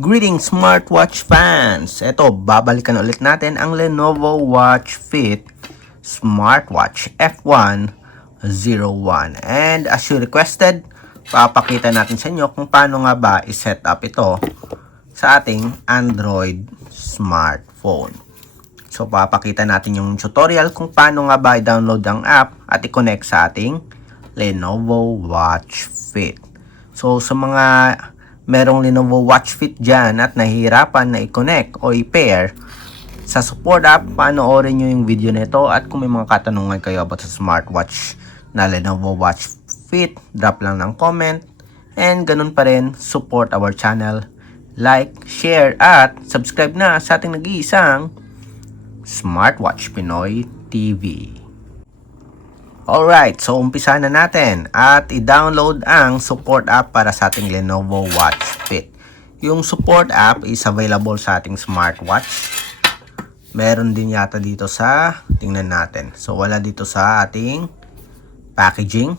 Greetings smartwatch fans! Ito, babalikan ulit natin ang Lenovo Watch Fit Smartwatch F101. And as you requested, papakita natin sa inyo kung paano nga ba i-set up ito sa ating Android smartphone. So, papakita natin yung tutorial kung paano nga ba i-download ang app at i-connect sa ating Lenovo Watch Fit. So, sa mga merong Lenovo Watch Fit dyan at nahihirapan na i-connect o i-pair sa support app, panoorin nyo yung video nito at kung may mga katanungan kayo about sa smartwatch na Lenovo Watch Fit, drop lang ng comment. And ganun pa rin, support our channel, like, share at subscribe na sa ating nag-iisang Smartwatch Pinoy TV. Alright, so umpisa na natin at i-download ang support app para sa ating Lenovo Watch Fit. Yung support app is available sa ating smartwatch. Meron din yata dito sa, tingnan natin. So wala dito sa ating packaging.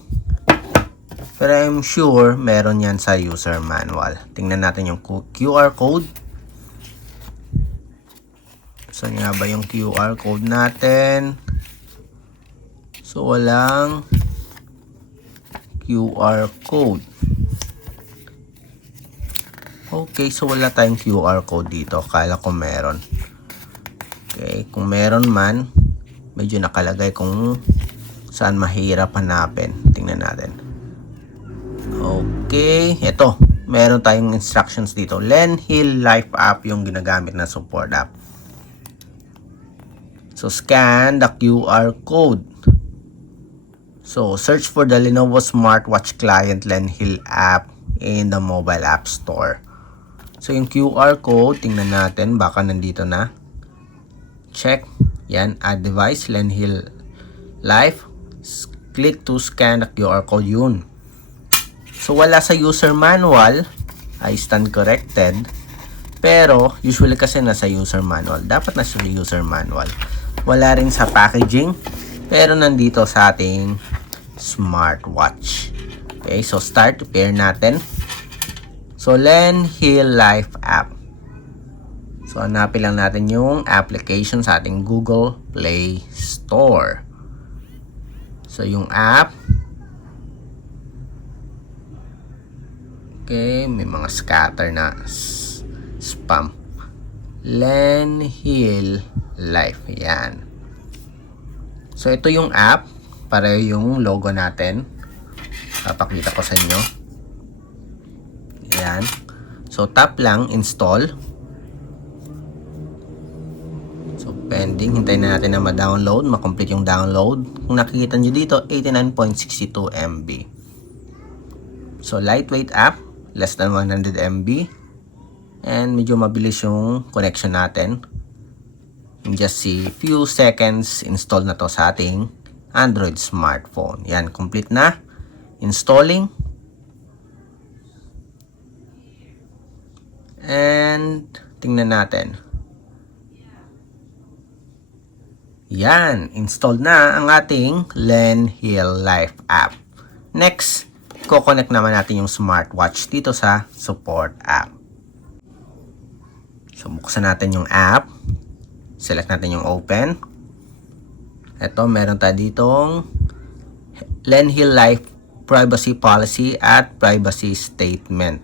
Pero I'm sure meron yan sa user manual. Tingnan natin yung QR code. Saan nga ba yung QR code natin? So, walang QR code. Okay, so wala tayong QR code dito. Kala ko meron. Okay, kung meron man, medyo nakalagay kung saan mahirap hanapin. Tingnan natin. Okay, ito. Meron tayong instructions dito. Len Hill Life app yung ginagamit na support app. So, scan the QR code. So, search for the Lenovo Smartwatch Client Len Hill app in the mobile app store. So, yung QR code, tingnan natin, baka nandito na. Check. Yan, add device, Len Hill Live. Click to scan the QR code yun. So, wala sa user manual. I stand corrected. Pero, usually kasi nasa user manual. Dapat nasa user manual. Wala rin sa packaging. Pero, nandito sa ating smartwatch. Okay, so start to pair natin. So, Len Hill Life app. So, hanapin lang natin yung application sa ating Google Play Store. So, yung app. Okay, may mga scatter na spam. Len Hill Life. Yan. So, ito yung app. Para yung logo natin. Papakita ko sa inyo. Ayan. So, tap lang, install. So, pending. Hintayin na natin na ma-download. Ma-complete yung download. Kung nakikita nyo dito, 89.62 MB. So, lightweight app. Less than 100 MB. And medyo mabilis yung connection natin. In just a few seconds, install na to sa ating Android smartphone. Yan, complete na. Installing. And tingnan natin. Yan, installed na ang ating Len Hill Life app. Next, ko-connect naman natin yung smartwatch dito sa support app. So, buksan natin yung app. Select natin yung open. Ito, meron tayo ditong Len Hill Life Privacy Policy at Privacy Statement.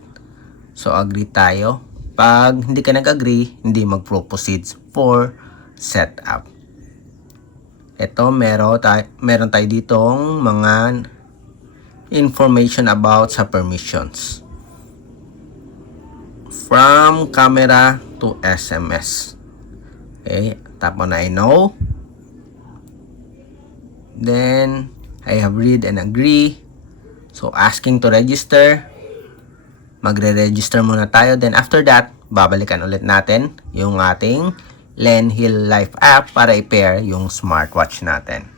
So, agree tayo. Pag hindi ka nag-agree, hindi mag-proceed for setup. Ito, meron tayo ditong mga information about sa permissions. From camera to SMS. Okay, tap on I know. Then, I have read and agree. So, asking to register. Magre-register muna tayo. Then, after that, babalikan ulit natin yung ating Len Hill Life app para i-pair yung smartwatch natin.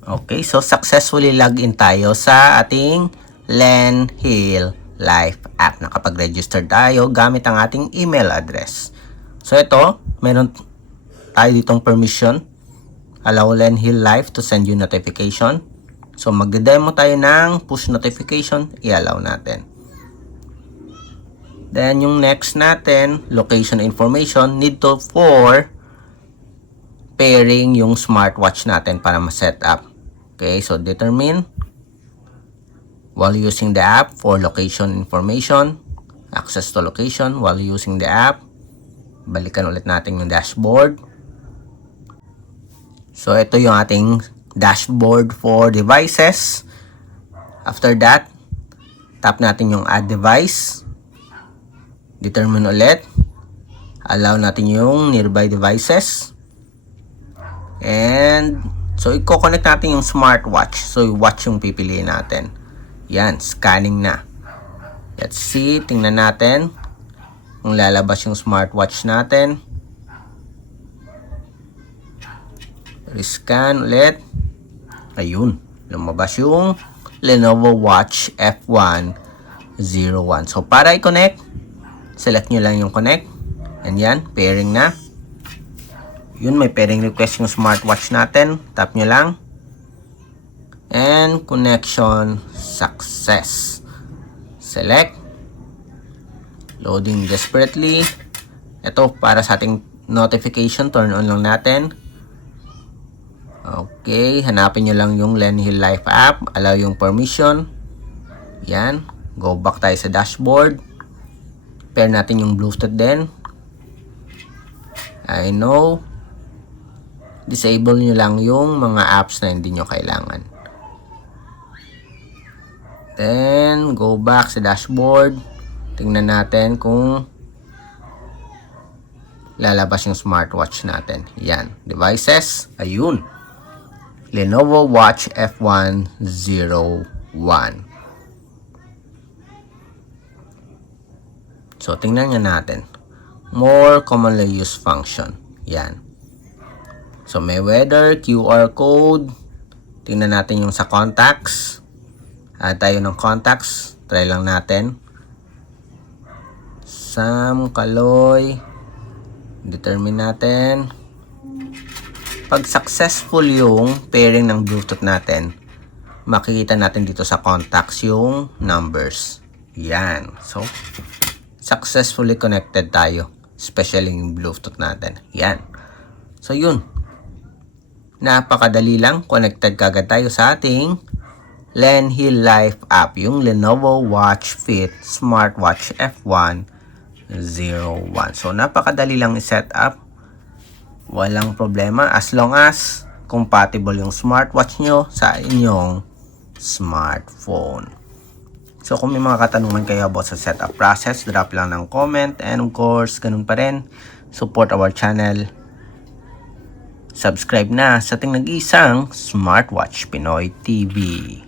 Okay, so successfully login tayo sa ating Len Hill Life app. Nakapag-register tayo gamit ang ating email address. So, ito, meron tayo ditong permission. Allow Len Hill Life to send you notification. So, magde-demo tayo ng push notification. I-allow natin. Then, yung next natin, location information, need to for pairing yung smartwatch natin para ma-set up. Okay, so determine while using the app for location information, access to location while using the app. Balikan ulit natin yung dashboard. So, ito yung ating dashboard for devices. After that, tap natin yung add device. Determine ulit. Allow natin yung nearby devices. And, so, i-connect natin yung smartwatch. So, yung watch yung pipiliin natin. Yan, scanning na. Let's see, tingnan natin kung lalabas yung smartwatch natin. Rescan ulit. Ayun, lumabas yung Lenovo Watch F1 01. So, para i-connect, select nyo lang yung connect. And yan, pairing na. Yun, may pairing request yung smartwatch natin. Tap nyo lang. And connection success. Select. Loading desperately. Ito, para sa ating notification, turn on lang natin. Okay, hanapin nyo lang yung Lenhill Life app. Allow yung permission. Yan. Go back tayo sa dashboard. Pair natin yung Bluetooth din. I know. Disable nyo lang yung mga apps na hindi nyo kailangan. Then, go back sa dashboard. Tingnan natin kung lalabas yung smartwatch natin. Yan. Devices. Ayun. Lenovo Watch F1 01. So, tingnan nyo natin. More commonly used function. Yan. So, may weather, QR code. Tingnan natin yung sa contacts. Add tayo ng contacts. Try lang natin. Sam, Kaloy. Determine natin. Pag successful yung pairing ng Bluetooth natin, makikita natin dito sa contacts yung numbers. Yan. So, successfully connected tayo. Especially yung Bluetooth natin. Yan. So, yun. Napakadali lang. Connected kagad tayo sa ating Lenhill Life app. Yung Lenovo Watch Fit Smartwatch F1 01. So, napakadali lang i-set up. Walang problema as long as compatible yung smartwatch nyo sa inyong smartphone. So, kung may mga katanungan kayo about sa setup process, drop lang ng comment. And of course, ganun pa rin, support our channel. Subscribe na sa ating nag-iisang Smartwatch Pinoy TV.